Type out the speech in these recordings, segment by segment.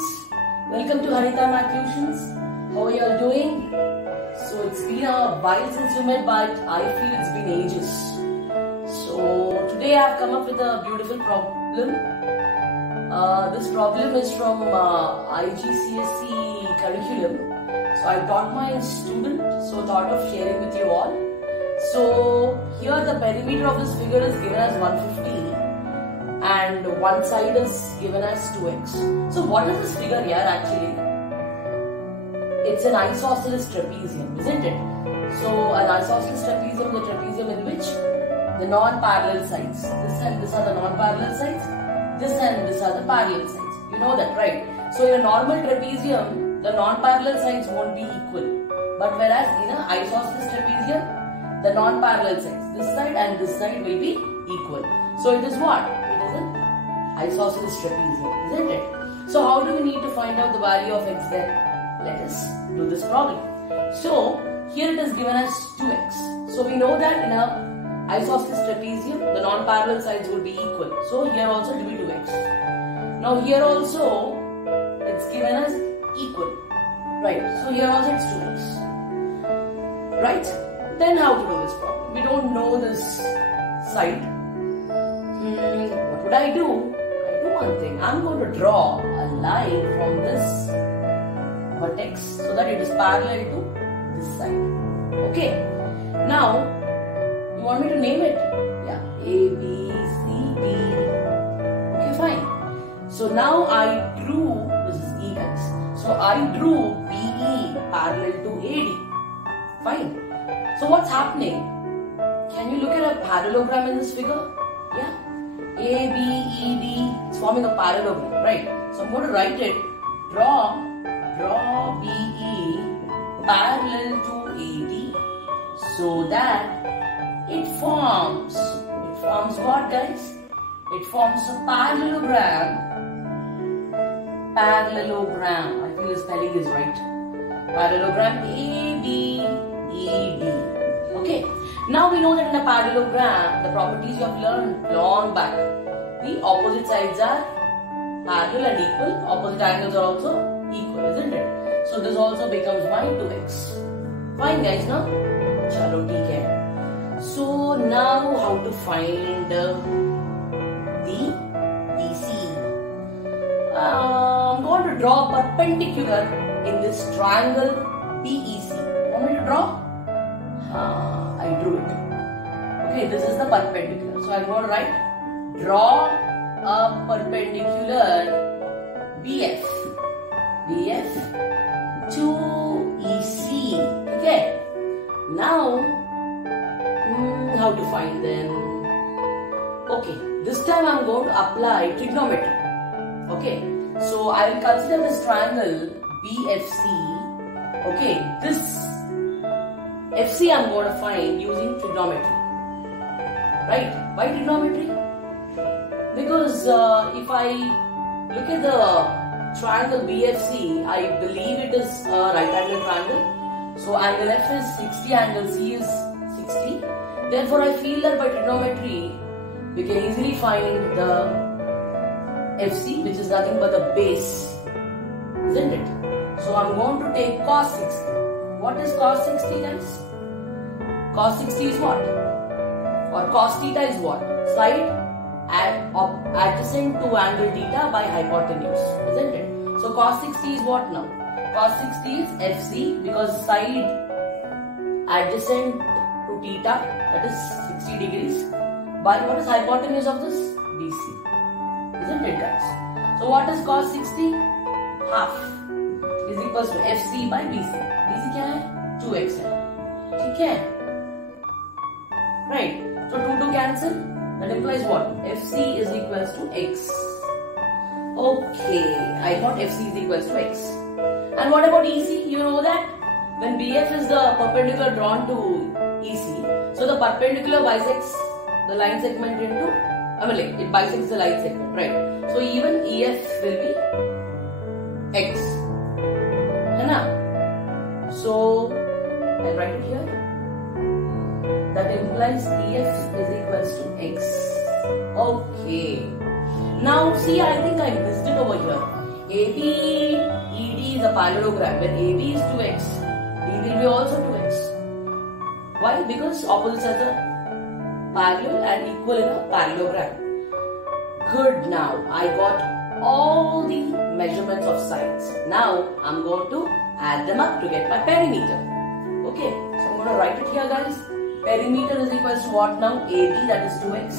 students, welcome to Harita Math Tuitions. How are you all doing? So it's been a while since you met, but I feel it's been ages. So today I have come up with a beautiful problem. This problem is from Igcse curriculum. So I taught my student, so thought of sharing with you all. So here the perimeter of this figure is given as 150 and one side is given as 2x. So what is this figure here actually? It's an isosceles trapezium, isn't it? So an isosceles trapezium, the trapezium in which the non-parallel sides, this and this are the non-parallel sides, this and this are the parallel sides. You know that, right? So in a normal trapezium, the non-parallel sides won't be equal. But whereas in an isosceles trapezium, the non-parallel sides, this side and this side will be equal. So it is what? It is an isosceles trapezium, isn't it? So how do we need to find out the value of x then? Let us do this problem. So here it is given as 2x. So we know that in a isosceles trapezium, the non-parallel sides will be equal. So here also it will be 2x. Now here also it's given as equal. Right. So here also it's 2x. Right. Then how to do this problem? We don't know this side. What would I do? I do one thing. I'm going to draw a line from this vertex so that it is parallel to this side. Okay. Now, you want me to name it? Yeah. A, B, C, D. Okay, fine. So now I drew, this is E guys. So I drew BE parallel to AD. Fine. So what's happening? Can you look at a parallelogram in this figure? Yeah. A, B, E, D. It's forming a parallelogram, right? So I'm going to write it. Draw BE parallel to AD so that it forms what guys? It forms a parallelogram. I think the spelling is right. Parallelogram ABED. Okay. Now we know that in a parallelogram, the properties you have learned long back. The opposite sides are parallel and equal. Opposite angles are also equal, isn't it? So this also becomes my 2x. Fine guys, now? Chalo, theek hai. So now how to find the BC? I'm going to draw a perpendicular in this triangle BEC. Want me to draw? I drew it. Okay, this is the perpendicular. So I'm going to write draw a perpendicular BF to EC. Okay. Now, how to find them? Okay, this time I'm going to apply trigonometry. Okay, so I will consider this triangle BFC. Okay, this FC I'm going to find using trigonometry. Right? Why trigonometry? Because if I look at the triangle BFC, I believe it is a right angle triangle. So angle F is 60, angle C is 60. Therefore, I feel that by trigonometry, we can easily find the FC, which is nothing but the base, isn't it? So I'm going to take cos 60. What is cos 60 guys? Cos 60 is what? Or cos theta is what? Side adjacent to angle theta by hypotenuse, isn't it? So cos 60 is what now? Cos 60 is FC because side adjacent to theta, that is 60 degrees, by what is hypotenuse of this? BC, isn't it guys? So what is cos 60? Half is equals to FC by BC. BC क्या है? 2x है. ठीक है? Right. So 2 cancel. That implies what? FC is equals to x. Okay. I thought FC is equals to x. And what about EC? You know that when BF is the perpendicular drawn to EC, so the perpendicular bisects the line segment into, it bisects the line segment, right? So even EF will be x. So I'll write it here. That implies EF is equals to x. Okay. Now see, I think I missed it over here. AB, ED is a parallelogram. When AB is 2x, ED will be also 2x. Why? Because opposites are parallel and equal in a parallelogram. Good, now I got all the measurements of sides. Now I'm going to add them up to get my perimeter. Okay, so I'm going to write it here, guys. Perimeter is equals to what now? AD, that is 2x.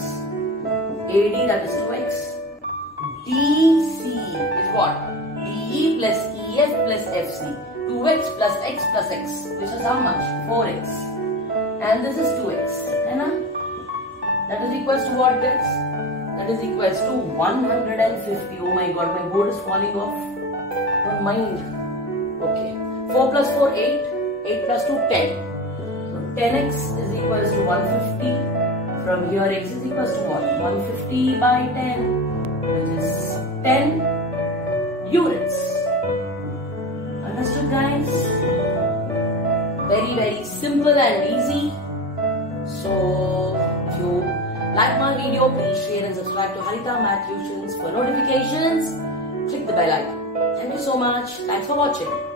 AD, that is 2x. DC is what? DE plus EF plus FC. 2x plus x plus x. This is how much? 4x. And this is 2x. That is equals to what, guys? That is equals to 150. Oh my god, my board is falling off. Don't mind. Okay. 4 plus 4, 8. 8 plus 2, 10. So 10x is equals to 150. From here, x is equals to what? 150 by 10, which is 10 units. Understood, guys? Very, very simple and easy. So, if you like my video, please share and subscribe to Harita Math Tuitions for notifications. Click the bell icon. Thank you so much. Thanks for watching.